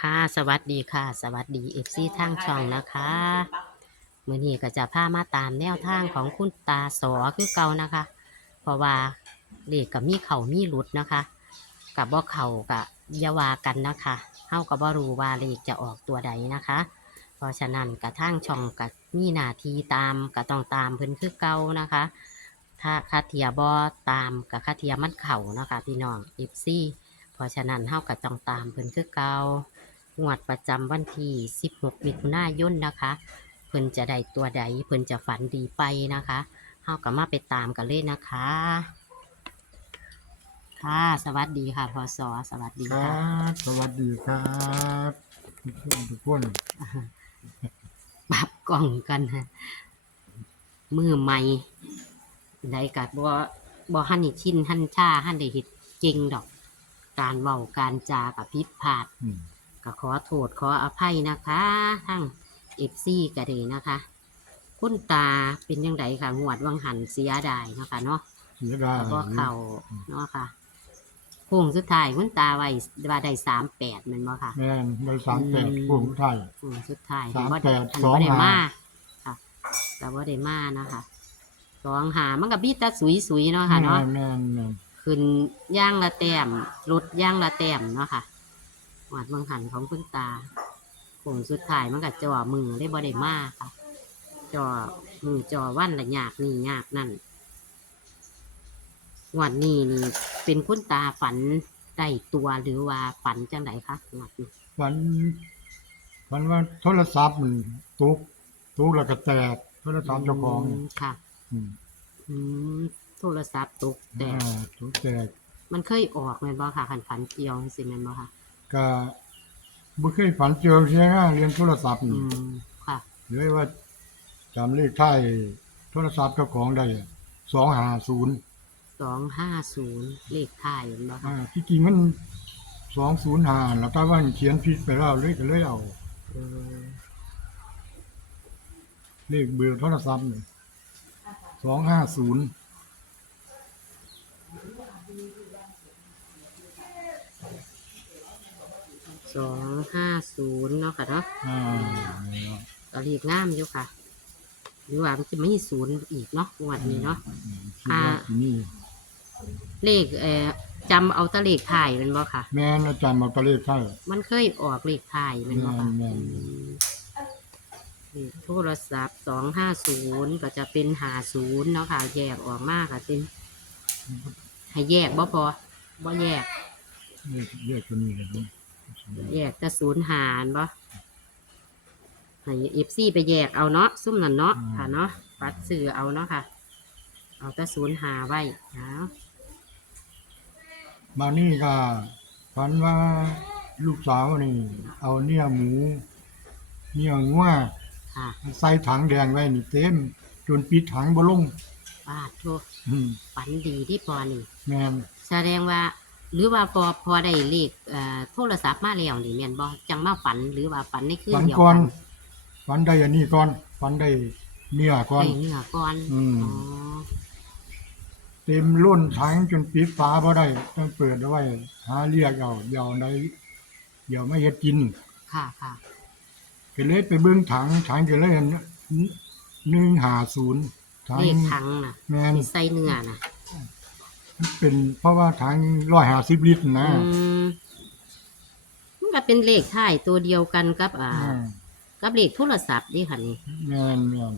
ค่ะ สวัสดีค่ะ สวัสดีเอฟซีทางช่องนะคะมื่อนี้ก็จะพามาตามแนวทางของคุณตาสอคือเก่านะคะ เพราะว่าเลขกับมีเข่ามีหลุดนะคะ กับบ่เข่ากับยาวากันนะคะเฮากับบ่รู้ว่าเลขจะออกตัวใดนะคะ เพราะฉะนั้นกระทั่งช่องกับมีหนาทีตามก็ต้องตามเพิ่นคือเก่านะคะ ถ้าคาเทียบอตามกับคาเทียมันเข่านะคะพี่น้องเอฟซีเพราะฉะนั้นเฮาก็ต้องตามเพิ่นคือเก่า งวดประจำวันที่ 16 มิถุนายนนะคะ เพิ่นจะได้ตัวใด เพิ่นจะฝันดีไปนะคะเฮาก็มาไปตามกันเลยนะคะ ค่ะ สวัสดีค่ะพอสอสวัสดีครัค่ะ บ สวัสดีครับทุกคนทุกคนปรับกล่องกันฮะมือใหม่ได้กัดบ่บ่หันนี่ชินหันชาหันได้เฮ็ดเก่งดอก การเว้าการจากับพิษพลาดอืม ก็ขอโทษขออภัยนะคะทั้งเอฟซีก็ดีนะคะ คุณตาเป็นยังไงค่ะงวดวังหันเสียดายเนาะคะเนาะเสียดายแล้วก็เข่าเนาะค่ะโค้งสุดท้ายคุณตาไว้ว่าได้สามแปดแมันบ่ค่ะแม่นในสามแปดอืมพวกไทยโค้งสุดท้ายสามบ่แปได้ดอันสองบ่ได้ห้ามาค่ะแต่ว่าได้มานะคะสองหามันกับบีแตาสุยสุยๆเนาะค่ะเนาะแม่นแม่นขึ้นย่างละแต้มลดย่างละแต้มเนาะค่ะ หวาดบังหันของคุณตาผงสุดท้ายมันก็จ่อมือได้บ่ได้มากค่ะจ่อมือจ่อวันละยากนี่ยากนั่นงวันนี้นี่ เป็นคุณตาฝันได้ตัวหรือว่าฝันจังไดคะงวดนี้วันวันว่าโทรศัพท์มันตุกตุกแล้วก็แตกโทรศัพท์เจ้าของมค่ะ อืมอืมโทรศัพท์ตกแต่อ่าตุกแตก มันเคยออกแม่นบ่ค่ะขันฝันเกี่ยวสิแม่นบ่ค่ะ ก็บ่เคยฝันเจอเสียนะเรียนโทรศัพท์อืนี่มค่ะ เลยว่าจำเลขท้ายโทรศัพท์เจ้าของได้250สองห้าศูนย์เลขท้ายแม่นบ่ค่ะอ่าที่จริงมัน205แล้วก็ว่าเขียนผิดไปแล้วเลยก็เลยเอาเออเลขเบอร์โทรศัพท์นี่สองห้าศูนย์ สองห้าศูนย์เนาะค่ะเนาะอ่าก็เลขงามอยู่ค่ะ หรือว่ามันจะไม่มีศูนย์อีกเนาะงวดนี้เนาะคิดว่าที่นี่เลขเอ่อจำเอาแตะเลขถ่ายแมันบ่ค่ะ แม่นอาจารย์มาตัวเลขใช่ มันเคยออกเลขถ่ายแมันบ่ค่ะแม่น อืมเลขโทรศัพท์สองห้าศูนย์ก็จะเป็นหาศูนย์เนาะค่ะ แยกออกมากค่ะเป็นให้แยกบ่พอบ่แยก เลขเลขตัวนี้เลยนะ แยกแต่ศูนย์หารบ่ให้เอฟซีไปแยกเอาเนาะซุ่มนั่นเนาะค่ะเนาะปัดสื่อเอาเนาะค่ะ เอาแต่ศูนย์หาไว้เอามานี่ก็ฝันว่าลูกสาวนี่ เอาเนื้อหมู เนื้องัวค่ะใส่ถังแดงไว้นี่เต็มจนปิดถังบ่ลงปาดโทุกอืมฝันดีที่พอนี่ แม่นแสดงว่า หรือว่าพอพอได้เลขเอ่อโทรศัพท์มาแล้วนี่แม่นบ่จังมาฝันหรือว่าฝันในคืนฝันเดียวก่อกันนฝันได้อันนี้ก่อนฝันได้เนื้อก่อน ได้เนื้อก่อนอืม อ๋อเต็มล้นถังจนปิดฝาบ่ได้ต้องเปิดเอาไว้หาเรียกเอาเดี๋ยวในเดี๋ยวไม่เฮ็ดกินค่ะค่ะก็เลยไปเบิ่งถังถังก็เลยเห็น150ถังเลขถังน่ะแม่นที่ใส่เนื้อน่ะ เป็นเพราะว่าถัง150ลิตรนะ อืมมันก็เป็นเลขท้ายตัวเดียวกันกับ อ่า อ่ากับเลขโทรศัพท์นี่ค่ะนี่แม่นแม่น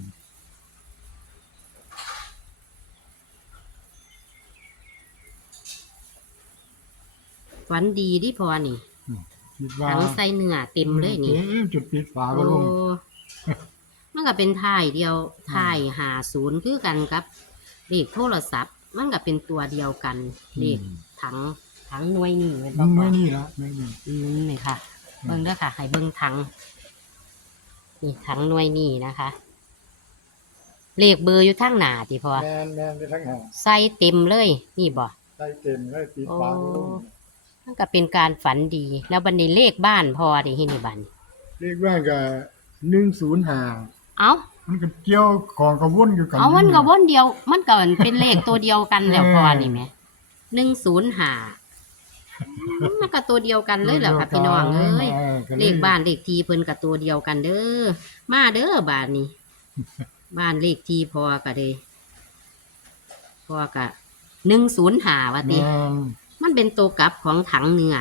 ฝันดีที่พอนี่คิดว่าถังใส่เนื้อเต็มเลยนี่เต็มจนปิดฝาบ่โอ้ลงมันก็เป็นท่ายเดียวท่ายหาศูนย์คือกันครับเลขโทรศัพท์ มันก็เป็นตัวเดียวกันเลขถังถังหน่วยนี่เป็นมันบ่ไม่นี่ละไม่นี่อืมนี่ค่ะ เบิ่งเด้อค่ะ ให้เบิ่งถังนี่ถังหน่วยนี่นะคะ เลขเบอร์อยู่ทางหน้าติพอแม่นแม่นไปทั้งหาใส่เต็มเลย นี่บ่ใส่เต็มเลยปิดฝาบ่ลงมันก็เป็นการฝันดี แล้วบันนี้เลขบ้านพอดิที่นี่บัดนเรียกว่าก็105เอ้า มันก็เกี่ยวของกระวนอยู่กันเอามันก็วนเดียว มันก็เป็นเลขตัวเดียวกันแล้วพอนี่แหมหนึ่งศูนย์หามันก็ตัวเดียวกันเลยเหรอค่ะพี่น้องเอ้ยเออก็ยเลขบ้านเลขที่เพิ่นกับตัวเดียวกันเด้อมาเด้อบาทนี้ บ้านเลขที่พอก็เลยพอก็หนึ่งศูนย์หาวะติแม่นมันเป็นตัวกลับของถังเนื้อ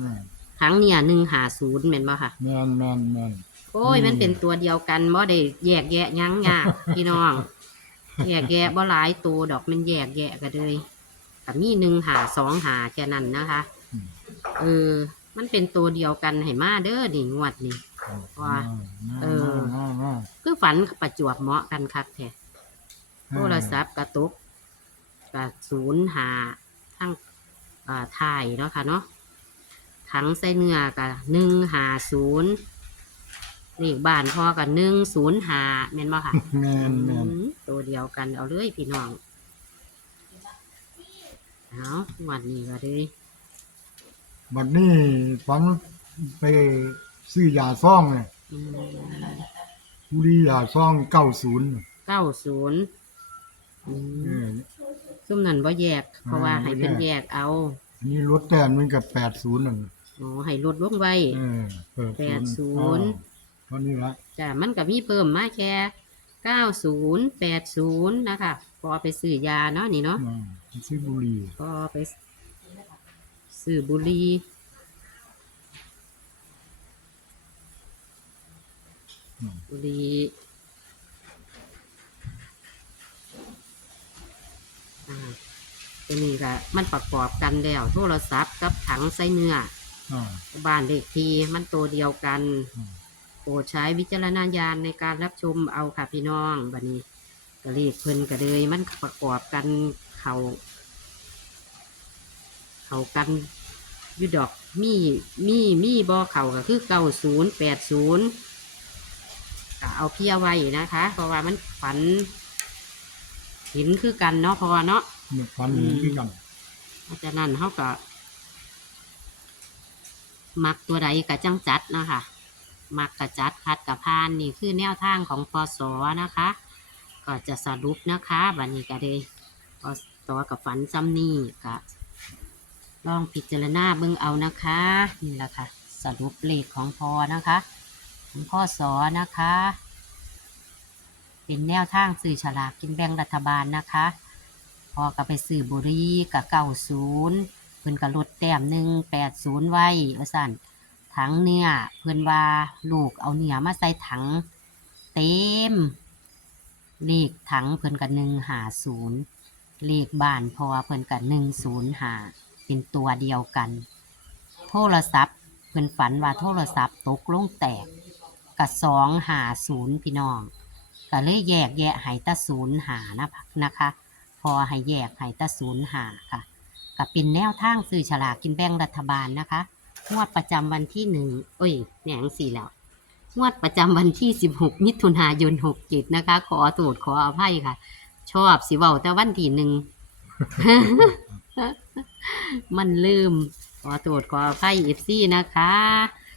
แม่นถังเนี่ยหนึ่งหาศูนย์แม่นบ่ค่ะแม่นแม่นแม่น โอ้ยอืมมันเป็นตัวเดียวกันบ่ได้แยกแยะหยั้งยากพี่น้อง แยกแยะบ่หลายตัวดอกมันแยกแยะกันเลยกับมีหนึ่งหาสองหาแค่นั้นนะคะอืมเออ มันเป็นตัวเดียวกันให้มาเด้อนี่งวดนี่ว่าเออมามาคือฝันประจวบเหมาะกันคักแท้โทรศัพท์กระตุกกับศูนย์หาทั้งอ่าถ่ายเนาะค่ะเนาะถังใส่เนื้อกับหนึ่งหาศูนย์ เลขบ้านพ่อกับหนึ่งศูนย์หาแม่นบ่ค่ะแม่นแม่นอืมตัวเดียวกันเอาเลยพี่น้อง เอาวันนี้ก็เลยบัดนี้ฟังไปซื้อยาซ่องเนี่ยบุรียาซ่องเก้าศูนย์เก้าศูนย์เออ ซุ่มนั่นบ่แยก เพราะว่าอ่าให้เป็นบ่แยแยกกเอาอันนี้รถแต้มมันกับแปดศูนย์นั่นอ๋อให้ลดลงไว้ เออเปิดแปดศูนย์ เท่านี้ละจ้ะมันก็มีเพิ่มมาแค่เก้าศูนย์แปดศูนย์นะคะ พอไปซื้อยาเนาะนี่เนาะอ่าซื้อบุหรีพอไปซื้อบุหรีบุหรีอ่าตัวนี้ก็มันประกอบกันแล้ว โทรศัพท์กับถังใส่เนื้ออ่า บ้านเลขที่มันตัวเดียวกัน อืมโปรดใช้วิจารณญาณในการรับชมเอาค่ะพี่น้องบัดนี้ก็รีบเพิ่นก็เลยมันประกอบกันเขาเขากันอยุดอกมีมีมีบอเขาก็คือเก้าศูนย์แปดศูนย์ก็เอาเพียไว้นะคะ เพราะว่ามันฝันเห็นคือกันเนาะเพราะว่าเนาะเนี่ยฟันเห็นคือกันเพราะฉะนั้นเขาก็มักตัวใดกับจังจัดเนาะคะ มักกระจัดคัดกับพานนี่คือแนวทางของพศนะคะ ก็จะสรุปนะคะบันนี้ก็เลยพศกับฝันซ้ำนี่ก็ลองพิจารณาเบิ่งเอานะคะนี่แหละค่ะ สรุปเลขของพอนะคะของพ่อสอนะคะ เป็นแนวทางสื่อฉลากกินแบ่งรัฐบาลนะคะพอก็ไปสื่อบุรีกับเก้าศูนย์เพิ่นก็ลดแต้มหนึ่งแปดศูนย์ไว้ว่าสั่น ถังเนี่ยเพื่อนว่าลูกเอาเนี่ยมาใส่ถังเต็ม เลขถังเพื่อนกับหนึ่งหาศูนย์เลขบ้านพอเพื่อนกับหนึ่งศูนย์หาเป็นตัวเดียวกัน โทรศัพท์เพื่อนฝันว่าโทรศัพท์ตกลงแตกกับสองหาศูนย์พี่น้องก็เลยแยกแยะหายตาศูนย์หานะนะคะ พอให้แยกหายตาศูนย์หาค่ะก็เป็นแนวทางซื้อฉลากกินแบ่งรัฐบาลนะคะ งวดประจำวันที่หนึ่งเอ้ยแหนงสี่แล้ว งวดประจำวันที่สิบหกมิถุนายนหกจิตนะคะ ขอโทษขออภัยค่ะ ชอบสิเว้าแต่วันที่หนึ่ง มันลืม ขอโทษขออภัยเอฟซีนะคะ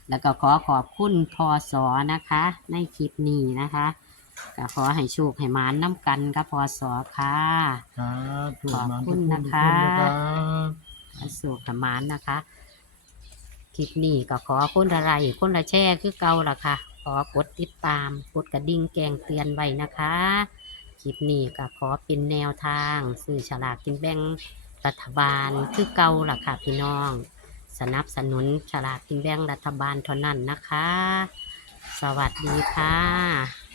แล้วก็ขอขอบคุณพอสอนะคะ ในคลิปนี้นะคะก็ขอให้โชคให้หมานน้ำกันกับพอสอค่ะ ครับถูกมาขอบคุทุกณคนนะทุกคะคนนะครับให้โชคให้หมานนะคะค ลิปนี้ก็ขอคนละไรคนละแช่คือเก่าล่ะค่ะ ขอกดติดตาม กดกระดิ่งแกงเตือนไว้นะคะ คลิปนี้ก็ขอเป็นแนวทางสื่อฉลากกินแบ่งรัฐบาลคือเก่าล่ะค่ะพี่น้อง สนับสนุนฉลากกินแบ่งรัฐบาลเท่านั้นนะคะ สวัสดีค่ะ